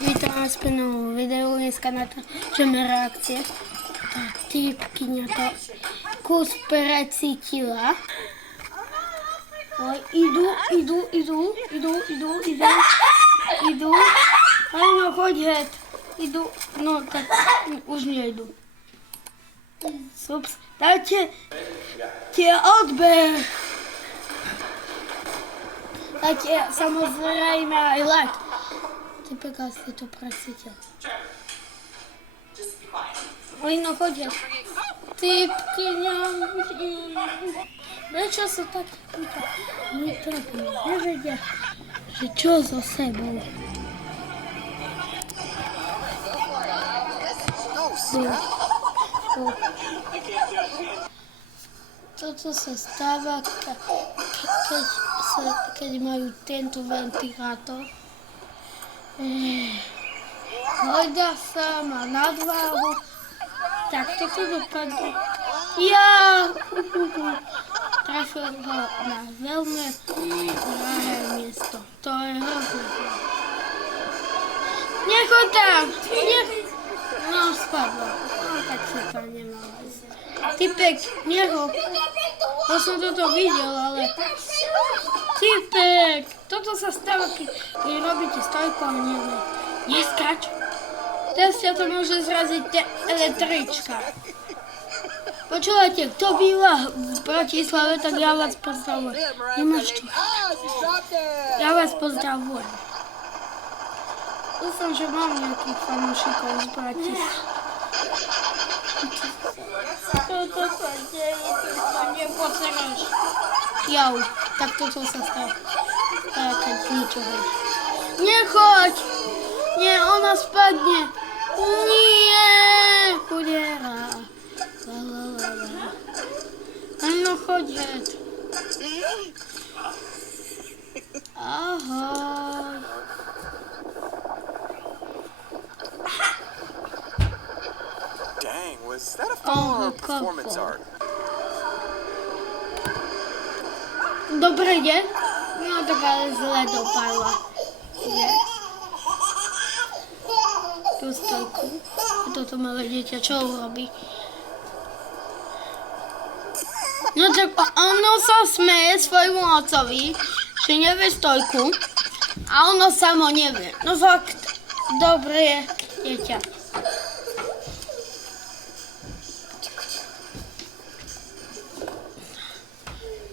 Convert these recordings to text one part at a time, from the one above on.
Vítam vás pri novom videu, dneska natáčame reakcie. Tá týpkyňa to kus precítila. Idú. Aj no, choď heď. Idú, no tak už nejdu. Sups, dajte tie odber. Dajte samozrejme aj like. Typek asi to presítil. Oj, no choď. Typkyňa. Prečo sa tak netrpí? Nevedia, že čo so sebou. Toto sa stáva, keď majú tento ventilátor. Hoďa sa, má nadváhu. Tak toto dopadne. Trafil ho na veľmi drahé miesto. To je hrozné. Nechoď tam! No, spadlo. No, tak sa tam nemalo ísť. Typek, nechoď. Ja som toto videl, ale... Typek! Toto sa stáva, keď robíte stojku a neskač. Teraz ťa to môže zraziť električka. Počúvajte, kto býva v Bratislave, tak ja vás pozdravujem. Nemáš čo. Ja vás pozdravujem. Dúfam, že mám nejakých fanúšikov z Bratislavy. Toto sa deje, to nepoceráš. Jau, tak toto sa stalo. Tak, keď ničoho. Nechoď! Nie, ona spadne. Nie, chudera. No choď, heď. Ahoj. Dang, was that a fall or performance art? Dobre ide? No tak ale zle dopadla. Tu stojku. Toto malé dieťa čo urobí? No tak ono sa smeje svojmu otcovi, že nevie stojku a ono samo nevie. No fakt, dobré dieťa.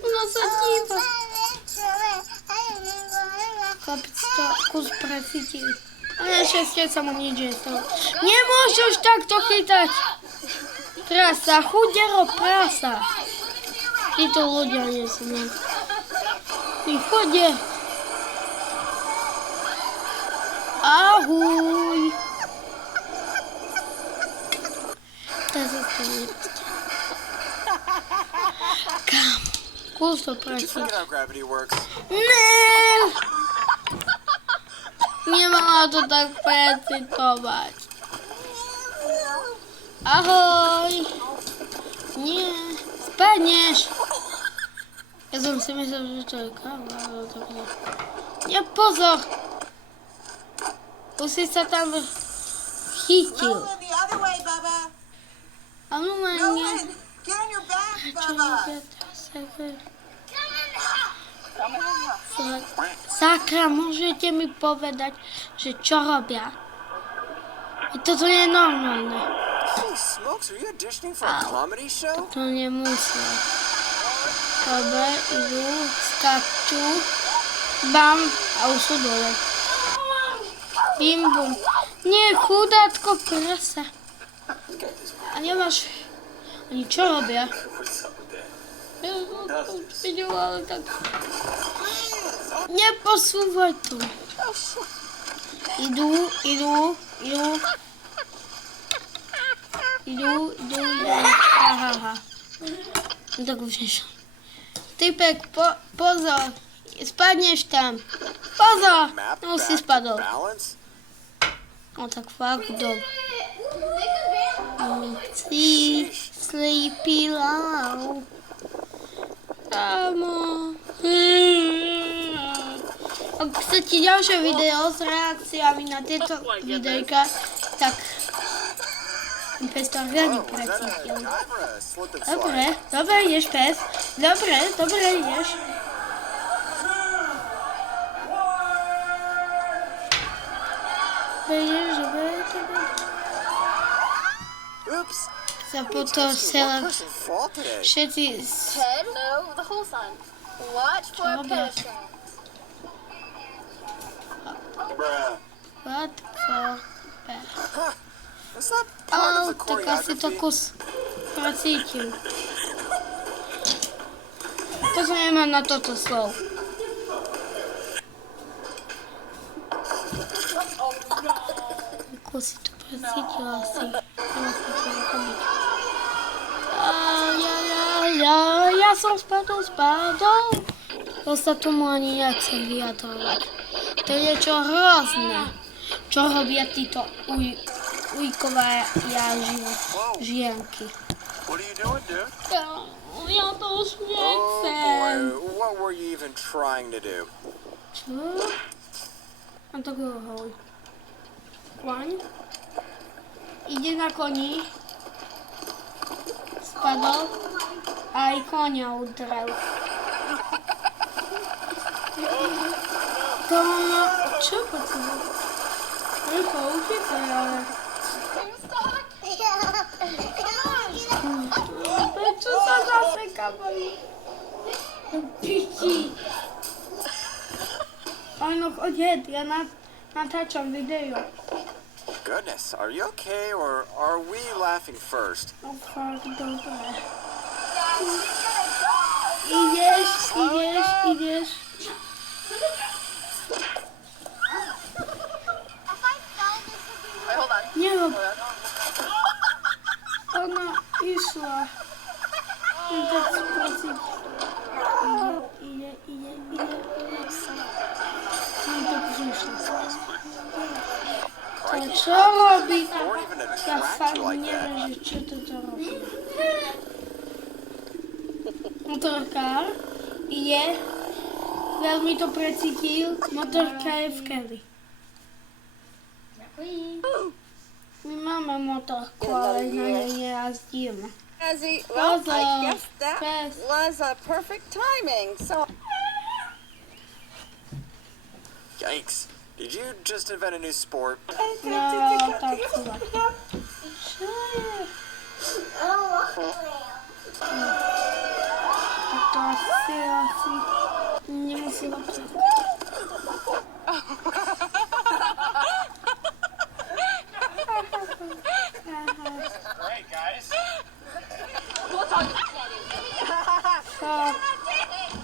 Ono sa díva. Chlapec to kus precítil. A našťastie sa mu nič nestalo. Nemôžeš takto chytať. Prasa, chudero prasa. Títo ľudia nie sú na... Ty chodie. Ahoj. Teraz sa to nechce. Kam? Kus to precítil. Ne! Nemala to tak precitovať. Ahoj. Nie. Spadneš. Ja som si myslel, že to je káva, ale tak nie. Nie, pozor. Už si sa tam chytil. Áno, nie. Prečo robia to sekret? Sakra, môžete mi povedať, že čo robia? Toto nie je normálne. To nemusia. Dobre, idú, skáču, bam, a už sú dole. Bim, bum. Nie, chudátko prasa. A nemáš... Ani čo robia? Ja som to videl, ale tak... Neposúvaj tu. Idú. Aha. No tak už nešlo. Typek, pozor. Spadneš tam. Pozor. No si spadol. No tak fakt dobre. Mici, sleepy love. Kámo. Ak chcete ďalšie video s reakciami na tieto videjka, tak pes to veľmi precítil. Ivra slip and Dobre, slide. dobre ješ pes. Dobre ješ. Oops. Sa Hey, potom Tessie, what celé person fall today? všetci Head, no, the whole sun. Watch for Dobra. pedestrians. Bruh. Łatwo. Huh. Is that part O, of the tak asi to choreography? kus precítil. To sa nemá na toto slov. Kusy to precítil asi. Ja som spadol. To sa tomu ani nechcem vyjadrovať. To je niečo hrozné, čo robia títo ujkové žienky. What are you doing, dude? Ja to už Oh nechcem. boy, what were you even trying to do? Čo? A to hoj. Koň. Ide na koni. Spadol. A aj konia udrel. To má... Čo potrebuje? Rýchlo, uchytaj, ale... Prečo sa zase kabarí? Piči. Áno, choď, ja natáčam video. Goodness, are you okay or are we laughing first? No fakt, dobre. Ideš. Wait, hold on. Nerob. Ona išla. Tak sprosiť. Ide. No tak už išla. To čo robí? Or even Ja attract fakt you like that? neviem, že čo toto robí. Motorkár je, veľmi to precítil, motorka je v keli. My máme motorku, ale na nej nejazdíme. Azzy, well, Pozor, I guess that pes. was a perfect timing. So Yikes. Did you just invent a new sport? No, tak chyba. Čo je? Tak to asi nemusela překonat.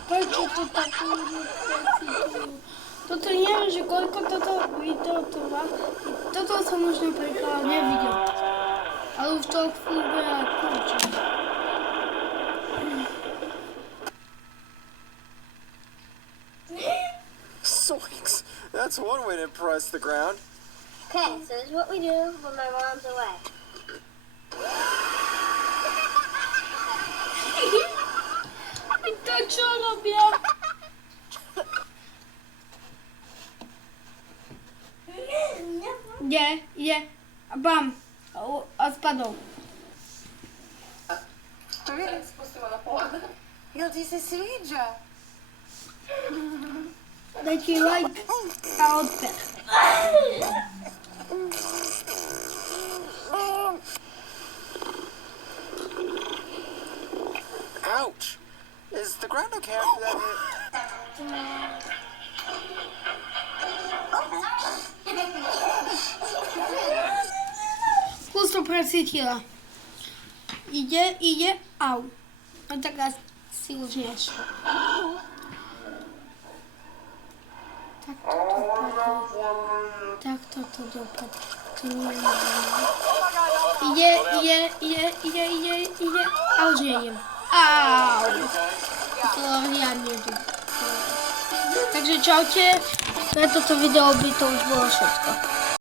Prečo to tak precítil? Toto neviem, že koľko toto video trvá. Toto som možno prvýkrát nevidel. Ale už to funguje aj kurča. Zoinks. That's one way to impress the ground. Okay, so this is what we do when my mom's away. To čo robia? Je. A bam. A spadol. Jo, ty se svíča. Dajte like a odber. Ouch. Is the ground okay after that hit? Kus to precítila. Ide, au. No tak asi už nešlo. Tak toto dopadne. To nie je. Ide. A už nejdem. Au. To riadne tu. Takže čaute. Pre toto video by to už bolo všetko.